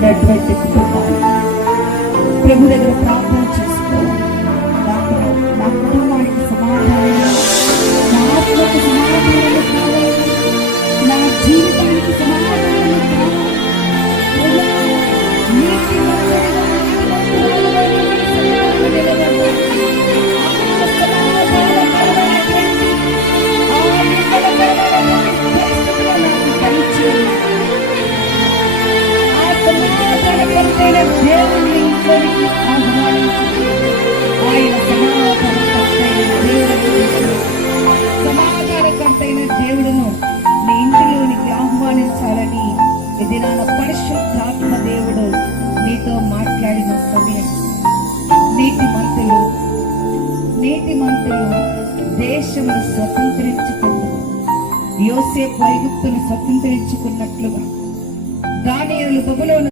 Blood పెట్టుకుంటున్నాను. ప్రభు దగ్గర ప్రార్థన చేసుకోవాలి. నా కుటుంబానికి సమాధానం, నా ఆత్మకు సమాధానం కావాలి, నా జీవితానికి సమాధానం కావాలి. దేవుని ఇంట్లోనికి ఆహ్వానించి ఆయన సమాధానకర్తైన దేవుడును నీ ఇంటిలోనికి ఆహ్వానించాలని ఇది నా పరిశుద్ధాత్మ దేవుడు నీతో మాట్లాడిన సమయం. నేటి మంతులు దేశమును స్వతంత్రించుకున్నారు. యోసేపు ఐగుప్తును స్వతంత్రించుకున్నట్లుగా దానియేలు బబులోను